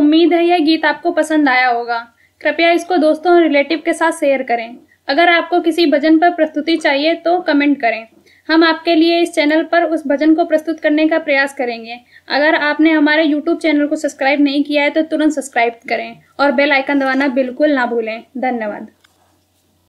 उम्मीद है यह गीत आपको पसंद आया होगा। कृपया इसको दोस्तों और रिलेटिव के साथ शेयर करें। अगर आपको किसी भजन पर प्रस्तुति चाहिए तो कमेंट करें, हम आपके लिए इस चैनल पर उस भजन को प्रस्तुत करने का प्रयास करेंगे। अगर आपने हमारे YouTube चैनल को सब्सक्राइब नहीं किया है तो तुरंत सब्सक्राइब करें और बेल आइकन दबाना बिल्कुल ना भूलें। धन्यवाद।